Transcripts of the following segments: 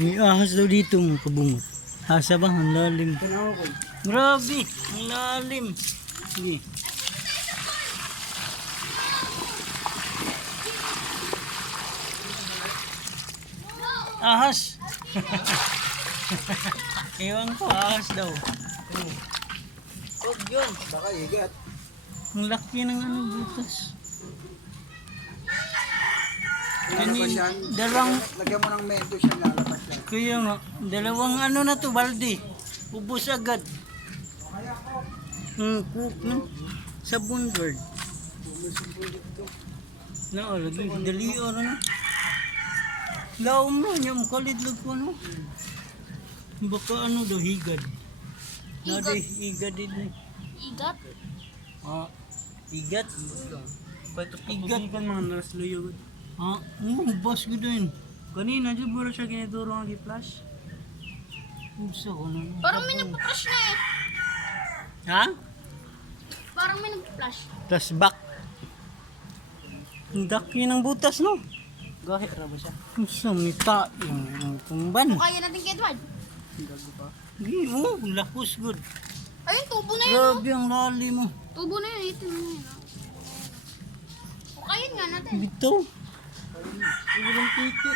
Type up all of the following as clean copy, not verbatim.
May ahas daw dito mga kabungot. Hasa ba? Ang lalim. Tanaw ko. Grabe, ang lalim. Sige. Ahas. Ewan ko, ahas daw. Huwag yun. Baka igat. Ang laki ng ano butas. Ano pa siya? Dalawang, Lagyan mo ng mento siya, lalabas yan. kaya nga, dalawang ano na to, balde. Ubus agad. Cook no? Sabon bird. Na, lagi, dali or ano. Laom mo, niya makalidlag ko ano. Baka ano daw, higad. Na higad din eh. Igat? Ah, igat. Ba't igat? Igat mga nurse luyo. Ah, bas ko din. Kanina, dyan buro siya giniduro ang gi-flash. Gusto ko na. Parang may nagpa-flash na eh. Ha? Parang may nagpa-flash. Tas back. Ang daki ng butas no. Gahe ra ba siya? Gusto mita yung tumban. Kaya natin kay Edward. Gago pa. Hindi mo, lapos good. Ayun, tubo na yun. Oh. Grabe ang lalim mo. Tubo na yun. Ito na yun. O kaya nga natin. Bito. Hindi lang tiki.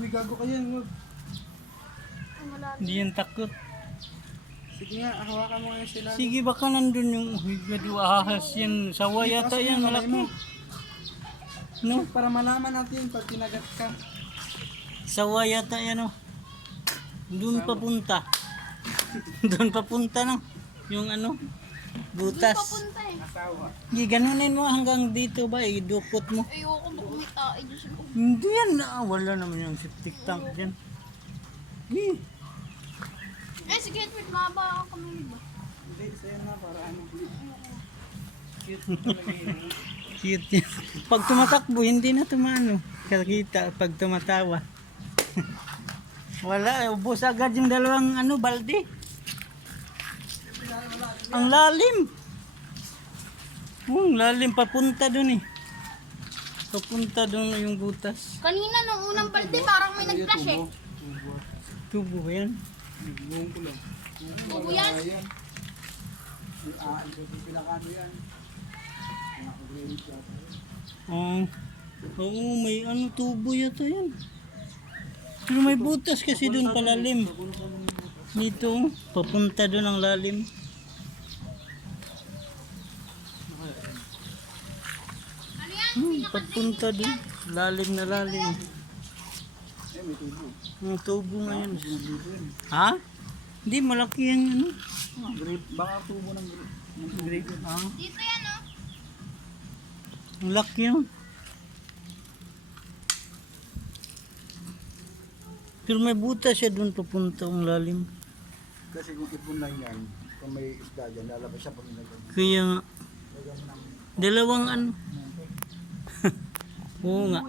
Uy, gago ka yan. Wag. Ang malalim. Hindi yan takot. Sige nga, hawakan mo ngayon sila. Sige baka nandun yung higad ahas yan. Sawa yata yan malaki. No? Para malaman natin pag kinagat ka. Sawa yata yan oh. Doon papunta. Doon papunta no. Yung ano, butas. Papunta eh. Asawa. Hindi, ganunin mo hanggang dito ba, idukot mo. Ayoko baka may tae dyan sa loob. Hindi yan na, wala naman yung septic tank dyan. Hindi. Eh, sige Edward, mahaba ako kami ba? Hindi, sa'yo na para ano. Cute talaga yun. Cute yan. Pag tumatakbo, hindi na tumano. Kakita, pag tumatawa. Wala, ubos agad yung dalawang ano, balde. Ang lalim. Ang lalim, papunta dun eh. Papunta dun yung butas. Kanina nung unang balde, parang may nag-flash eh. Tubo ba yan? Buong ko lang. Tubo yan. Ayan. Pinakano yan. Nakagready siya. Oo, may ano, tubo yata yan. Pero may butas kasi dun palalim. Dito, papunta dun ang lalim. Ano yan? Papunta dun. Lalim na lalim. Eh, may tubo. Ang tubo ngayon. Ha? Hindi, malaki yan ano. Grape. Baka tubo ng grape. Ha? Dito yan oh. Ang laki yan. Pero may butas siya dun papunta ang lalim. Kasi kung ipon lang yan, kung may isda dyan, lalabas siya pag nilagay. Kaya nga, dalawang ano. Oo nga.